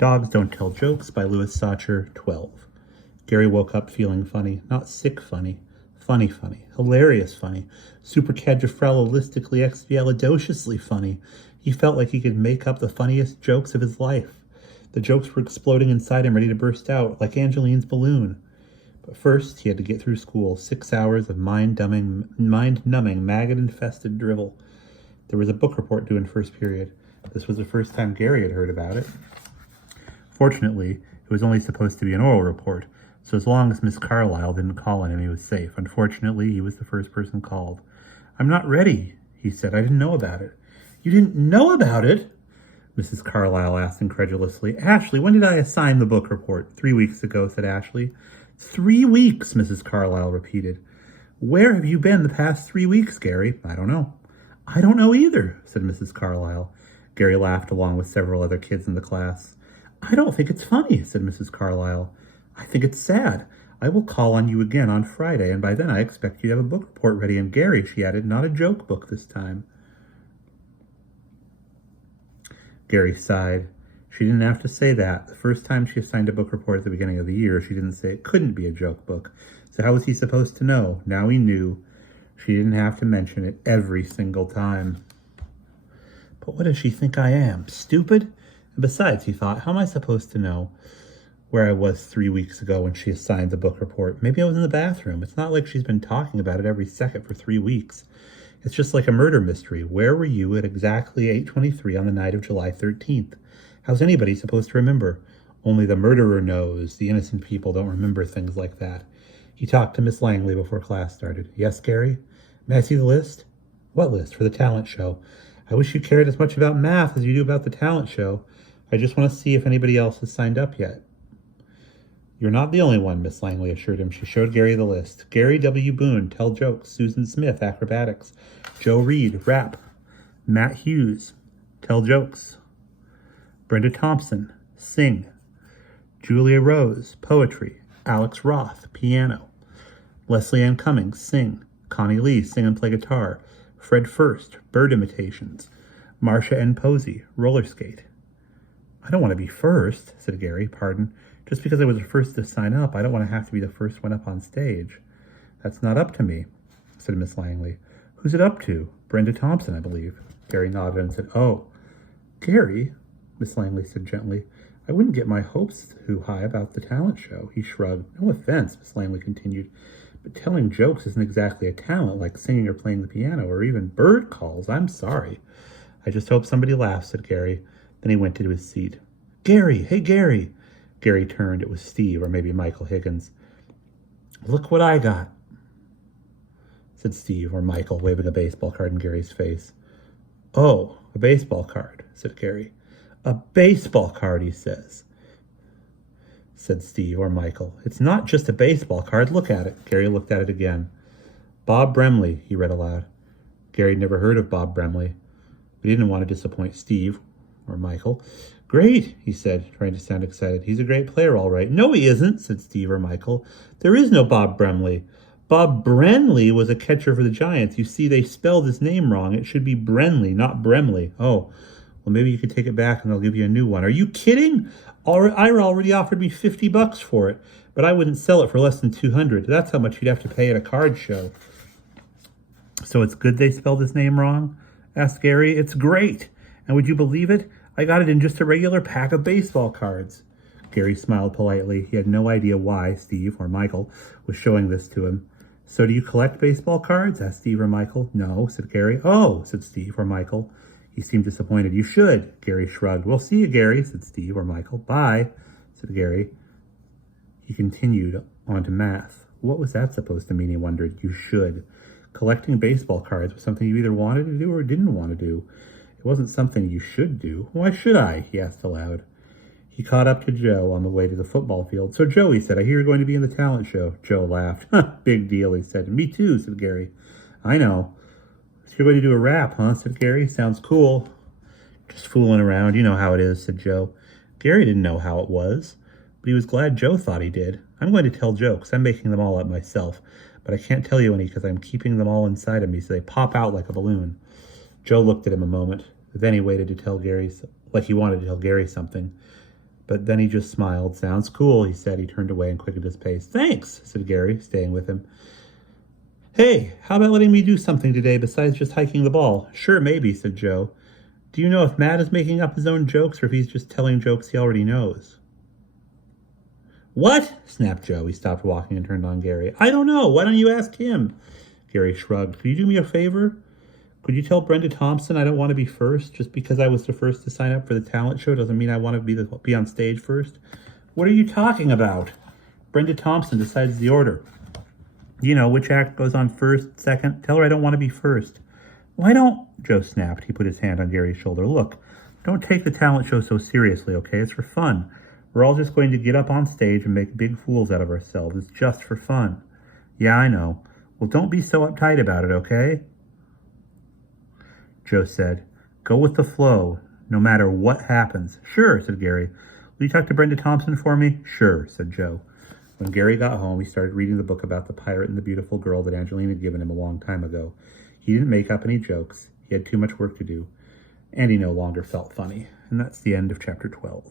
Dogs Don't Tell Jokes by Louis Sacher, 12. Gary woke up feeling funny, not sick funny, funny, hilarious funny, supercalifragilistically funny. He felt like he could make up the funniest jokes of his life. The jokes were exploding inside him, ready to burst out, like Angeline's balloon. But first, he had to get through school, 6 hours of mind-numbing, maggot-infested drivel. There was a book report due in first period. This was the first time Gary had heard about it. Fortunately, it was only supposed to be an oral report, so as long as Miss Carlyle didn't call on him, he was safe. Unfortunately, he was the first person called. "I'm not ready," he said. "I didn't know about it." "You didn't know about it?" Mrs. Carlyle asked incredulously. "Ashley, when did I assign the book report?" 3 weeks ago, said Ashley. 3 weeks, Mrs. Carlyle repeated. "Where have you been the past 3 weeks, Gary?" "I don't know." "I don't know either," said Mrs. Carlyle. Gary laughed along with several other kids in the class. "I don't think it's funny," said Mrs. Carlyle. "I think it's sad. I will call on you again on Friday, and by then I expect you to have a book report ready. And Gary," she added, "not a joke book this time." Gary sighed. She didn't have to say that. The first time she assigned a book report at the beginning of the year, she didn't say it couldn't be a joke book. So how was he supposed to know? Now he knew. She didn't have to mention it every single time. But what does she think I am? Stupid? And besides, he thought, how am I supposed to know where I was 3 weeks ago when she assigned the book report? Maybe I was in the bathroom. It's not like she's been talking about it every second for 3 weeks. It's just like a murder mystery. Where were you at exactly 8:23 on the night of July 13th? How's anybody supposed to remember? Only the murderer knows. The innocent people don't remember things like that. He talked to Miss Langley before class started. "Yes, Gary? May I see the list?" "What list?" "For the talent show." "I wish you cared as much about math as you do about the talent show. I just want to see if anybody else has signed up yet." "You're not the only one," Miss Langley assured him. She showed Gary the list. Gary W. Boone, tell jokes. Susan Smith, acrobatics. Joe Reed, rap. Matt Hughes, tell jokes. Brenda Thompson, sing. Julia Rose, poetry. Alex Roth, piano. Leslie Ann Cummings, sing. Connie Lee, sing and play guitar. Fred First, bird imitations. Marcia N. Posey, roller skate. "I don't want to be first," said Gary. "Pardon. Just because I was the first to sign up, I don't want to have to be the first one up on stage." "That's not up to me," said Miss Langley. "Who's it up to?" "Brenda Thompson, I believe." Gary nodded and said, "Oh." "Gary," Miss Langley said gently, "I wouldn't get my hopes too high about the talent show." He shrugged. "No offense," Miss Langley continued, "but telling jokes isn't exactly a talent like singing or playing the piano or even bird calls. I'm sorry." "I just hope somebody laughs," said Gary. Then he went to his seat. "Gary! Hey, Gary!" Gary turned. It was Steve, or maybe Michael Higgins. "Look what I got," said Steve, or Michael, waving a baseball card in Gary's face. "Oh, a baseball card," said Gary. "A baseball card, he says," said Steve, or Michael. "It's not just a baseball card. Look at it." Gary looked at it again. "Bob Bremley," he read aloud. Gary had never heard of Bob Bremley, but he didn't want to disappoint Steve, or Michael. "Great," he said, trying to sound excited. "He's a great player, all right." "No, he isn't," said Steve, or Michael. "There is no Bob Bremley. Bob Brenly was a catcher for the Giants. You see, they spelled his name wrong. It should be Brenly, not Bremley." "Oh, well, maybe you could take it back and they'll give you a new one." "Are you kidding? Ira already offered me $50 for it, but I wouldn't sell it for less than $200. That's how much you'd have to pay at a card show." "So it's good they spelled his name wrong?" asked Gary. "It's great. And would you believe it? I got it in just a regular pack of baseball cards." Gary smiled politely. He had no idea why Steve, or Michael, was showing this to him. "So do you collect baseball cards?" asked Steve or Michael. "No," said Gary. "Oh," said Steve or Michael. He seemed disappointed. "You should." Gary shrugged. "We'll see you, Gary," said Steve or Michael. "Bye," said Gary. He continued on to math. What was that supposed to mean, he wondered. You should. Collecting baseball cards was something you either wanted to do or didn't want to do. It wasn't something you should do. "Why should I?" he asked aloud. He caught up to Joe on the way to the football field. "So, Joe," he said, "I hear you're going to be in the talent show." Joe laughed. "Big deal," he said. "Me too," said Gary. "I know." "So you're going to do a rap, huh?" said Gary. "Sounds cool." "Just fooling around. You know how it is," said Joe. Gary didn't know how it was, but he was glad Joe thought he did. "I'm going to tell jokes. I'm making them all up myself, but I can't tell you any because I'm keeping them all inside of me so they pop out like a balloon." Joe looked at him a moment. Then he waited to tell Gary, like he wanted to tell Gary something. But then he just smiled. Sounds cool, he said. He turned away and quickened his pace. Thanks, said Gary, staying with him. Hey, how about letting me do something today besides just hiking the ball? Sure, maybe, said Joe. Do you know if Matt is making up his own jokes or if he's just telling jokes he already knows? What? Snapped Joe. He stopped walking and turned on Gary. I don't know. Why don't you ask him? Gary shrugged. Could you do me a favor? Could you tell Brenda Thompson I don't want to be first? Just because I was the first to sign up for the talent show doesn't mean I want to be on stage first. What are you talking about? Brenda Thompson decides the order. You know, which act goes on first, second. Tell her I don't want to be first. Why don't... Joe snapped. He put his hand on Gary's shoulder. Look, don't take the talent show so seriously, okay? It's for fun. We're all just going to get up on stage and make big fools out of ourselves. It's just for fun. Yeah, I know. Well, don't be so uptight about it, okay? Joe said, go with the flow, no matter what happens. Sure, said Gary. Will you talk to Brenda Thompson for me? Sure, said Joe. When Gary got home, he started reading the book about the pirate and the beautiful girl that Angeline had given him a long time ago. He didn't make up any jokes. He had too much work to do. And he no longer felt funny. And that's the end of chapter 12.